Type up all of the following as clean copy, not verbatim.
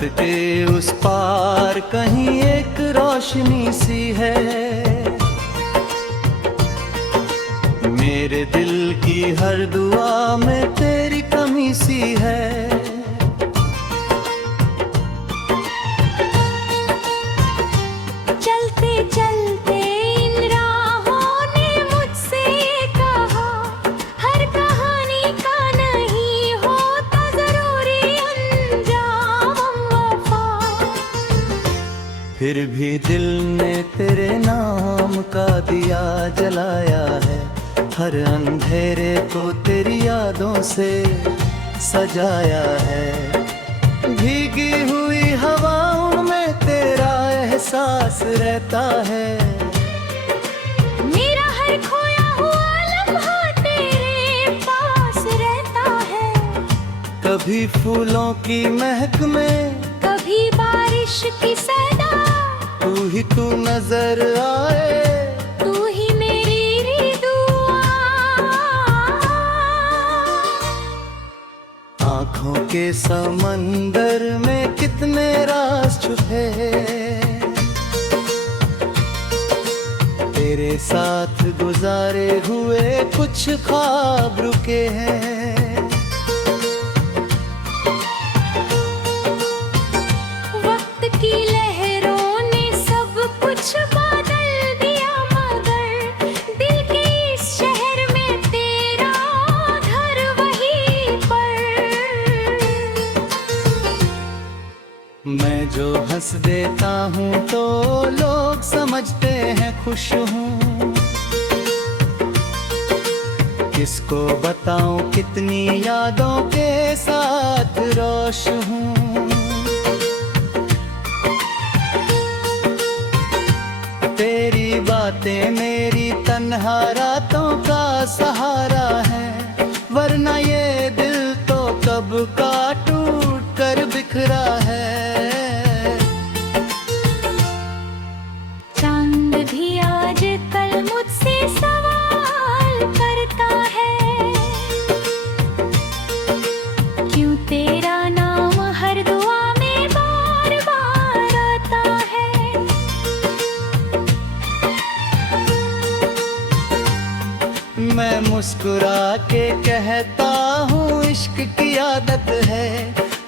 रात के उस पार कहीं एक रोशनी सी है, मेरे दिल की हर दुआ में तेरी कमी सी है। चलते चलते इन राहों ने मुझसे कहा, हर कहानी का नहीं होता जरूरी अंजाम वफा। फिर भी दिल ने तेरे नाम का दिया जलाया है, हर अंधेरे को तेरी यादों से सजाया है। भीगी हुई हवाओं में तेरा एहसास रहता है, मेरा हर खोया हुआ लम्हा तेरे पास रहता है। कभी फूलों की महक में, कभी बारिश की सदा, तू ही तू नजर आए, तू ही मेरी दुआ। आँखों के समंदर में कितने राज छुपे, तेरे साथ गुजारे हुए कुछ ख्वाब रुके हैं। वक्त की लहरों ने सब कुछ बदल दिया, मगर दिल के इस शहर में तेरा घर वहीं पर। मैं जो हंस देता हूँ तो लोग समझते हैं खुश हूँ, किसको बताऊं कितनी यादों के साथ रोश हूँ। तेरी बातें मेरी तन्हा रातों का सहारा है, वरना ये दिल तो कब का टूट कर बिखरा है। चांद भी आज कल मुझसे सवाल करता है, क्यों तेरा नाम हर दुआ में बार बार आता है। मैं मुस्कुरा के कहता हूँ इश्क की आदत है,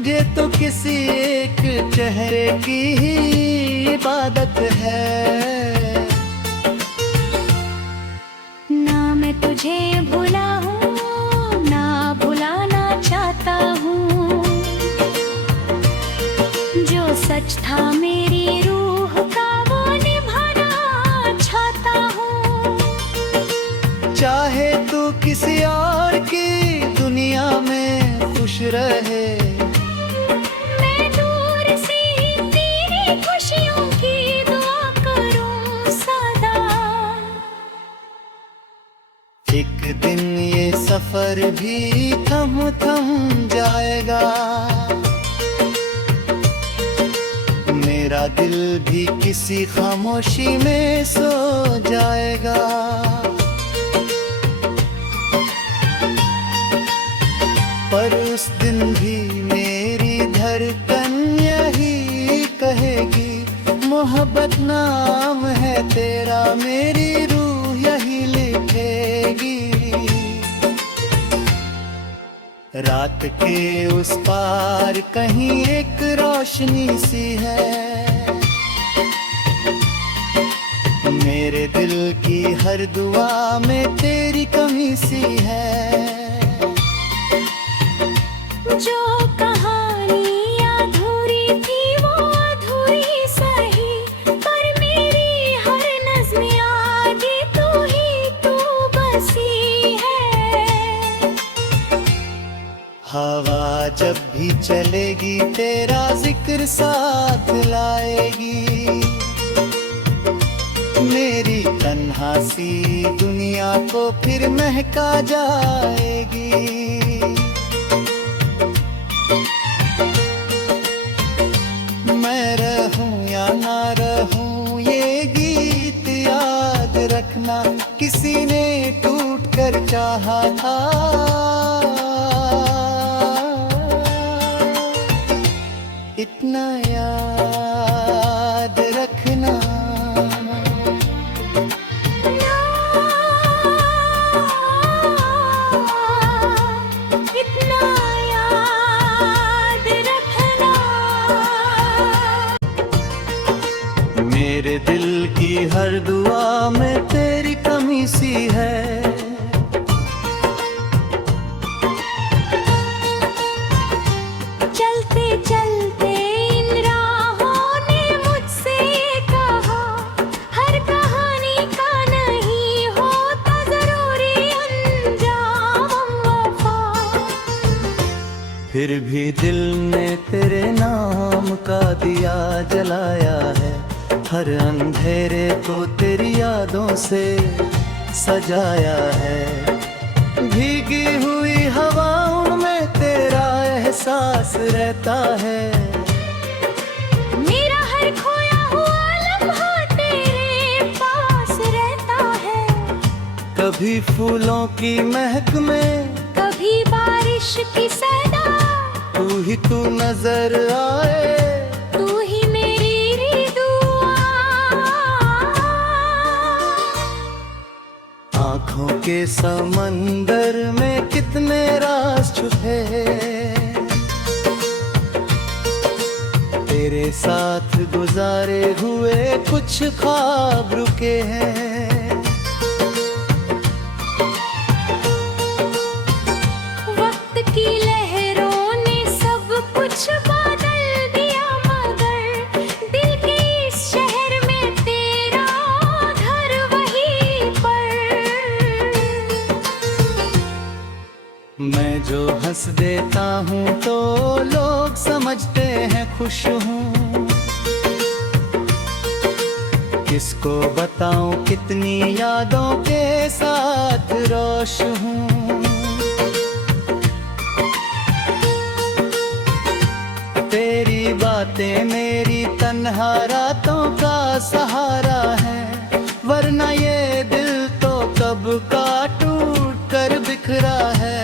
ये तो किसी एक चेहरे की ही इबादत है। ना मैं तुझे भुला हूँ, ना भुलाना चाहता हूँ, जो सच था मेरी रूह का वो निभाना चाहता हूँ। चाहे तू किसी और की दुनिया में खुश रहे, मैं दूर से ही तेरी खुशियों की दुआ करूँ सदा। एक दिन ये सफर भी थम थम जाएगा, मेरा दिल भी किसी खामोशी में सो जाएगा। पर उस दिन भी मेरी धड़कन यही कहेगी, मोहब्बत नाम है तेरा, मेरी रूह यही लिखेगी। रात के उस पार कहीं एक रोशनी सी है, मेरे दिल की हर दुआ में तेरी कमी सी है। जो कहानी अधूरी थी वो अधूरी सही, पर मेरी हर नज़्म आगे तू ही तू बसी है। हवा जब भी चलेगी तेरा जिक्र साथ लाएगी, मेरी तन्हा सी दुनिया को फिर महका जाएगी। मैं रहूं या ना रहूं ये गीत याद रखना, किसी ने टूट कर चाहा था, इतनी इतना याद रखना। इतना याद रखना। मेरे दिल की हर दुआ में तेरी कमी सी है। चलते चलते इन राहों ने मुझसे कहा, हर कहानी का नहीं होता जरूरी अंजाम वफा। फिर भी दिल ने तेरे नाम का दिया जलाया है। हर अंधेरे को तेरी यादों से सजाया है। भीगी हुई हवाओं में तेरा एहसास रहता है। मेरा हर खोया हुआ लम्हा तेरे पास रहता है। कभी फूलों की महक में, कभी बारिश की सदा, तू ही तू नजर आए। तू ही मेरी दुआ। आँखों के समंदर में कितने राज छुपे, तेरे साथ गुजारे हुए कुछ ख्वाब रुके हैं। वक्त की लहरों ने सब कुछ बदल दिया, मगर दिल के इस शहर में तेरा घर वहीं पर। मैं जो हंस देता हूँ तो लोग समझते हैं खुश हूँ। किसको बताऊं कितनी यादों के साथ रोश हूँ। तेरी बातें मेरी तन्हा रातों का सहारा है, वरना ये दिल तो कब का टूट कर बिखरा है।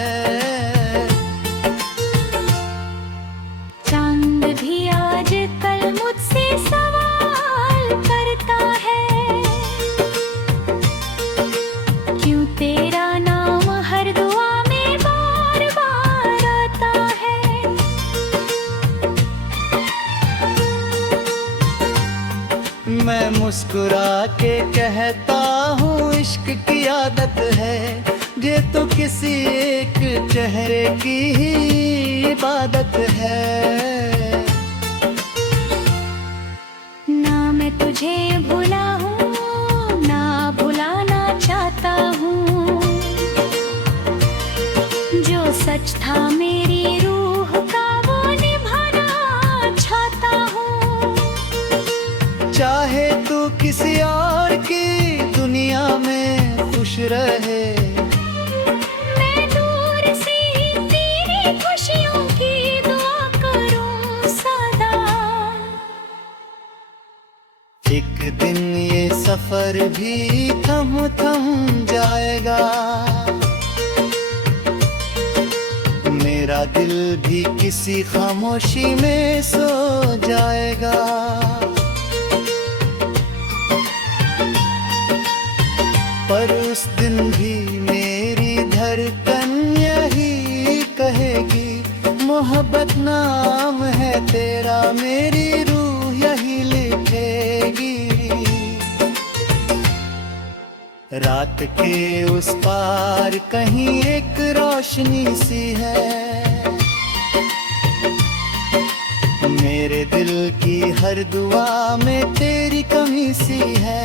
चांद भी आज कल मुझसे सवाल करता है, क्यों तेरा नाम हर दुआ में बार बार आता है। मैं मुस्कुरा के कहता हूँ इश्क की आदत है, ये तो किसी एक चेहरे की ही इबादत है। ना मैं तुझे भुला हूँ, ना भुलाना चाहता हूँ। जो सच था मेरी रूह का वो निभाना चाहता हूँ। चाहे तू किसी और की दुनिया में खुश रहे, मैं दूर से ही तेरी खुशियों की दुआ करूँ सदा। एक दिन ये सफर भी थम थम जाएगा, मेरा दिल भी किसी खामोशी में सो जाएगा। पर उस दिन भी मेरी धड़कन यही कहेगी, मोहब्बत नाम है तेरा, मेरी रूह यही लिखेगी। रात के उस पार कहीं एक रोशनी सी है, मेरे दिल की हर दुआ में तेरी कमी सी है।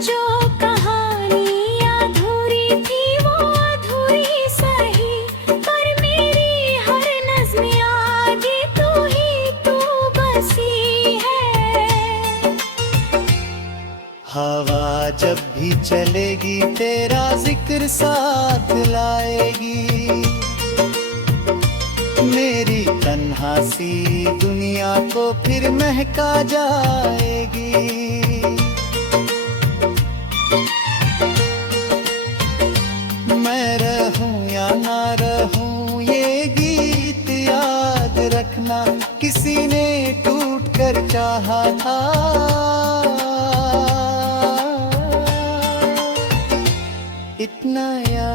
जो कहानी अधूरी थी वो अधूरी सही, पर मेरी हर नज़्म आगे तू ही तू बसी है। हवा जब भी चलेगी तेरा जिक्र साथ लाएगी, मेरी तन्हा सी दुनिया को फिर महका जाएगी। मैं रहूं या ना रहूं ये गीत याद इतना याद